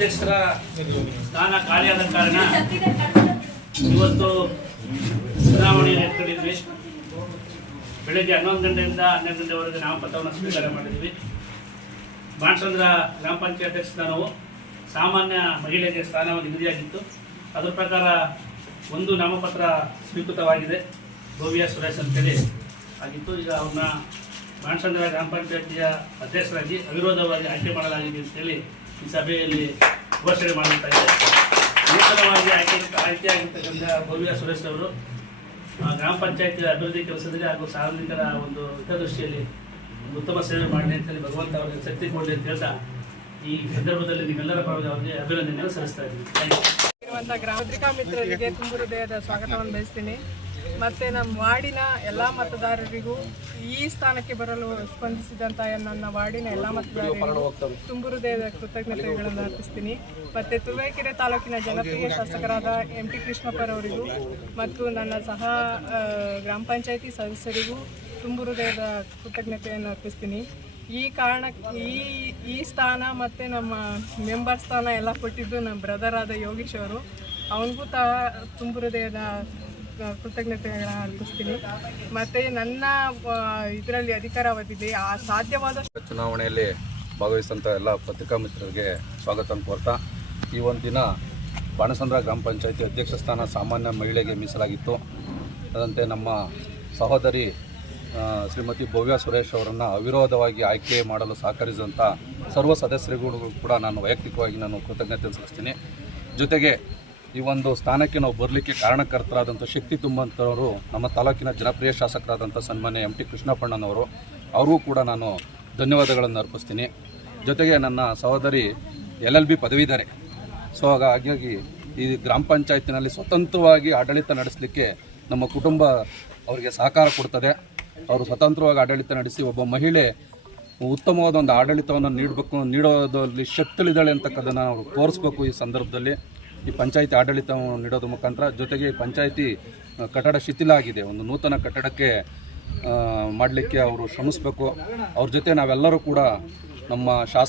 ಅಧ್ಯಕ್ಷರ ಸ್ಥಾನ ಖಾಲಿಯಾದ ಕಾರಣ ಇವತ್ತು ಚುನಾವಣೆ ನಡೆಸಿದ್ವಿ ಬೆಳಗ್ಗೆ ಹನ್ನೊಂದು ಗಂಟೆಯಿಂದ ಹನ್ನೆರಡು ಗಂಟೆವರೆಗೆ ನಾಮಪತ್ರವನ್ನು ಸ್ವೀಕಾರ ಮಾಡಿದ್ವಿ ಬಾಣಸಂದ್ರ ಗ್ರಾಮ ಪಂಚಾಯತ್ ಅಧ್ಯಕ್ಷ ಸ್ಥಾನವು ಸಾಮಾನ್ಯ ಮಹಿಳೆಗೆ ಸ್ಥಾನವು ನಿಗದಿಯಾಗಿತ್ತು ಅದರ ಪ್ರಕಾರ ಒಂದು ನಾಮಪತ್ರ ಸ್ವೀಕೃತವಾಗಿದೆ. ಗೋವಿಯ ಸುರೇಶ್ ಅಂತೇಳಿ ಆಗಿತ್ತು. ಈಗ ಅವ್ರನ್ನ ಬಾಣಸಂದ್ರ ಗ್ರಾಮ ಪಂಚಾಯತಿಯ ಅಧ್ಯಕ್ಷರಾಗಿ ಅವಿರೋಧವಾಗಿ ಆಯ್ಕೆ ಮಾಡಲಾಗಿದೆ ಅಂತೇಳಿ ಈ ಸಭೆಯಲ್ಲಿ ಘೋಷಣೆ ಮಾಡುತ್ತಾ ಇದೆ ನೂತನವಾಗಿ ಆಯ್ಕೆ ಆಯ್ಕೆಯಾಗಿರ್ತಕ್ಕಂಥ ಭವ್ಯ ಸುರೇಶ್ ಅವರು ಗ್ರಾಮ ಪಂಚಾಯತ್ ಅಭಿವೃದ್ಧಿ ಕೆಲಸದಲ್ಲಿ ಹಾಗೂ ಸಾರ್ವಜನಿಕರ ಒಂದು ಹಿತದೃಷ್ಟಿಯಲ್ಲಿ ಉತ್ತಮ ಸೇವೆ ಮಾಡಲಿ ಅಂತೇಳಿ ಭಗವಂತ ಅವರಿಗೆ ಶಕ್ತಿ ಕೊಡಲಿ ಅಂತ ಹೇಳ್ತಾ ಈ ಸಂದರ್ಭದಲ್ಲಿ ನಿಮ್ಮೆಲ್ಲರ ಪರವಾಗಿ ಅವರಿಗೆ ಅಭಿನಂದನೆಯನ್ನು ಸಲ್ಲಿಸ್ತಾ ಇದ್ದೀನಿ. ಗ್ರಾಮದ್ರಿಕಾ ಮಿತ್ರರಿಗೆ ತುಂಬ ಹೃದಯದ ಸ್ವಾಗತವನ್ನು ಬಯಸ್ತೀನಿ. ಮತ್ತೆ ನಮ್ಮ ವಾರ್ಡಿನ ಎಲ್ಲ ಮತದಾರರಿಗೂ ಈ ಸ್ಥಾನಕ್ಕೆ ಬರಲು ಸ್ಪಂದಿಸಿದಂತ ನನ್ನ ವಾರ್ಡಿನ ಎಲ್ಲ ಮತದಾರರಿಗೂ ತುಂಬ ಹೃದಯದ ಕೃತಜ್ಞತೆಗಳನ್ನು ಅರ್ಪಿಸ್ತೀನಿ. ಮತ್ತೆ ತುರುವೇಕೆರೆ ತಾಲೂಕಿನ ಜನಪ್ರಿಯ ಶಾಸಕರಾದ ಎಂ ಟಿ ಕೃಷ್ಣಪ್ಪರವರಿಗೂ ಮತ್ತು ನನ್ನ ಸಹ ಗ್ರಾಮ ಪಂಚಾಯತಿ ಸದಸ್ಯರಿಗೂ ತುಂಬ ಹೃದಯದ ಕೃತಜ್ಞತೆಯನ್ನು ಅರ್ಪಿಸ್ತೀನಿ. ಈ ಕಾರಣ, ಈ ಈ ಸ್ಥಾನ ಮತ್ತು ನಮ್ಮ ಮೆಂಬರ್ ಸ್ಥಾನ ಎಲ್ಲ ಕೊಟ್ಟಿದ್ದು ನಮ್ಮ ಬ್ರದರ್ ಆದ ಯೋಗೀಶ್ ಅವರು. ಅವನಿಗೂ ತಾ ತುಂಬ ಹೃದಯದ ಕೃತಜ್ಞತೆಗಳನ್ನ ಅರ್ಪಿಸ್ತೀನಿ. ಮತ್ತು ನನ್ನ ಇದರಲ್ಲಿ ಅಧಿಕಾರಾವಧಿದೆ ಆ ಸಾಧ್ಯವಾದ ಚುನಾವಣೆಯಲ್ಲಿ ಭಾಗವಹಿಸಿದಂತ ಎಲ್ಲ ಪತ್ರಿಕಾ ಮಿತ್ರರಿಗೆ ಸ್ವಾಗತ ಕೋರ್ತಾ ಈ ಒಂದು ದಿನ ಬಾಣಸಂದ್ರ ಗ್ರಾಮ ಪಂಚಾಯತಿ ಅಧ್ಯಕ್ಷ ಸ್ಥಾನ ಸಾಮಾನ್ಯ ಮಹಿಳೆಗೆ ಮೀಸಲಾಗಿತ್ತು. ಅದಂತೆ ನಮ್ಮ ಸಹೋದರಿ ಶ್ರೀಮತಿ ಭವ್ಯ ಸುರೇಶ್ ಅವರನ್ನು ಅವಿರೋಧವಾಗಿ ಆಯ್ಕೆ ಮಾಡಲು ಸಹಕರಿಸಿದಂಥ ಸರ್ವ ಸದಸ್ಯರಿಗೂ ಕೂಡ ನಾನು ವೈಯಕ್ತಿಕವಾಗಿ ನಾನು ಕೃತಜ್ಞತೆ ಸಲ್ಲಿಸ್ತೀನಿ. ಜೊತೆಗೆ ಈ ಒಂದು ಸ್ಥಾನಕ್ಕೆ ನಾವು ಬರಲಿಕ್ಕೆ ಕಾರಣಕರ್ತರಾದಂಥ ಶಕ್ತಿ ತುಂಬಂಥವರು, ನಮ್ಮ ತಾಲೂಕಿನ ಜನಪ್ರಿಯ ಶಾಸಕರಾದಂಥ ಸನ್ಮಾನ್ಯ ಎಂ ಟಿ ಕೃಷ್ಣಪ್ಪಣ್ಣನವರು, ಅವರಿಗೂ ಕೂಡ ನಾನು ಧನ್ಯವಾದಗಳನ್ನು ಅರ್ಪಿಸ್ತೀನಿ. ಜೊತೆಗೆ ನನ್ನ ಸಹೋದರಿ ಎಲ್ ಎಲ್ ಬಿ ಪದವೀಧರೆ ಸೊ ಹಾಗಾಗಿ ಈ ಗ್ರಾಮ ಪಂಚಾಯತಿನಲ್ಲಿ ಸ್ವತಂತ್ರವಾಗಿ ಆಡಳಿತ ನಡೆಸಲಿಕ್ಕೆ ನಮ್ಮ ಕುಟುಂಬ ಅವರಿಗೆ ಸಹಕಾರ ಕೊಡ್ತದೆ. ಅವರು ಸ್ವತಂತ್ರವಾಗಿ ಆಡಳಿತ ನಡೆಸಿ ಒಬ್ಬ ಮಹಿಳೆ ಉತ್ತಮವಾದ ಒಂದು ಆಡಳಿತವನ್ನು ನೀಡಬೇಕು, ನೀಡೋದಲ್ಲಿ ಶಕ್ತಿಲಿದ್ದಾಳೆ ಅಂತಕ್ಕದನ್ನು ನಾವು ತೋರಿಸ್ಬೇಕು ಈ ಸಂದರ್ಭದಲ್ಲಿ. ಈ ಪಂಚಾಯಿತಿ ಆಡಳಿತವನ್ನು ನೀಡೋದ್ರ ಮುಖಾಂತರ ಜೊತೆಗೆ ಪಂಚಾಯಿತಿ ಕಟ್ಟಡ ಶಿಥಿಲ ಆಗಿದೆ ಒಂದು ನೂತನ ಕಟ್ಟಡಕ್ಕೆ ಮಾಡಲಿಕ್ಕೆ ಅವರು ಶ್ರಮಿಸಬೇಕು. ಅವ್ರ ಜೊತೆ ನಾವೆಲ್ಲರೂ ಕೂಡ ನಮ್ಮ ಶಾಸಕ